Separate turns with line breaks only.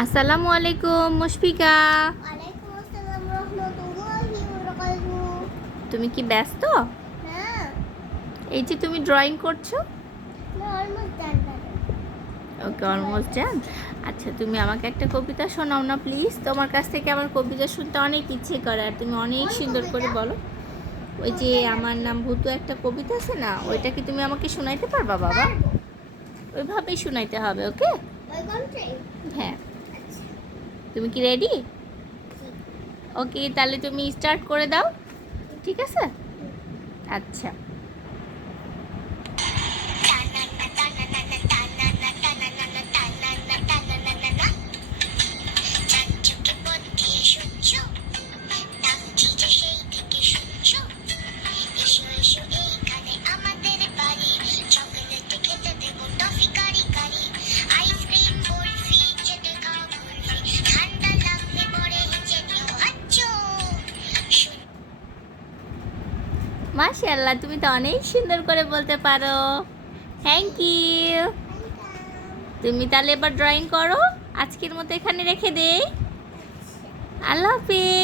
আসসালামু আলাইকুম মুশফিকা।
ওয়ালাইকুম আসসালাম রহমতুল্লাহি ওয়া বারাকাতুহু
তুমি কি ব্যস্ত?
না
এই যে তুমি ড্রয়িং করছ?
না অলমোস্ট ডান
ওকে অলমোস্ট ডান আচ্ছা তুমি আমাকে একটা কবিতা শোনাও না প্লিজ তোমার কাছ থেকে আমার কবিতা শুনতে অনেক ইচ্ছে করে আর তুমি অনেক সুন্দর করে বলো। ওই যে আমার নাম ভূতু একটা কবিতা আছে না ওইটা কি তুমি আমাকে শোনাইতে পারবা বাবা? ওইভাবেই শোনাইতে হবে ওকে হ্যাঁ। তুমি কি রেডি ওকে তাহলে তুমি স্টার্ট করে দাও। ঠিক আছে? আচ্ছা। মাশাল্লাহ তুমি তো অনেক সুন্দর করে বলতে পারো। থ্যাংক ইউ তুমি তাহলে এবার ড্রয়িং করো। আজকের মতো এখানে রেখে দে। আল্লাহ হাফিজ।